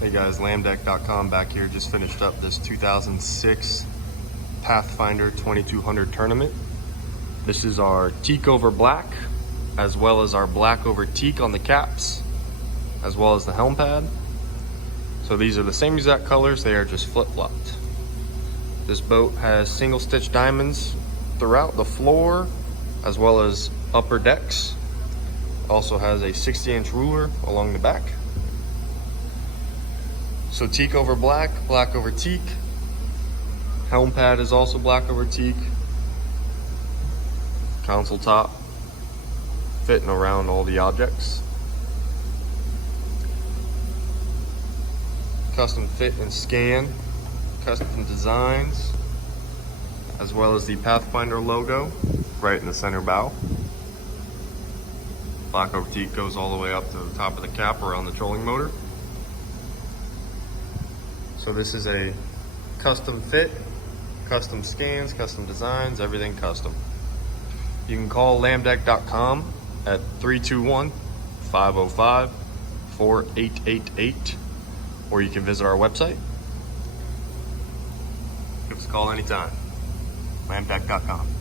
Hey guys, LAMDeck.com back here. Just finished up this 2006 Pathfinder 2200 tournament. This is our teak over black, as well as our black over teak on the caps, as well as the helm pad. So these are the same exact colors, they are just flip-flopped. This boat has single stitch diamonds throughout the floor, as well as upper decks. Also has a 60-inch ruler along the back. So teak over black, black over teak. Helm pad is also black over teak. Console top fitting around all the objects. Custom fit and scan, custom designs, as well as the Pathfinder logo right in the center bow. Black over teak goes all the way up to the top of the cap around the trolling motor. So this is a custom fit, custom scans, custom designs, everything custom. You can call LAMDeck.com at 321-505-4888, or you can visit our website. Give us a call anytime. LAMDeck.com.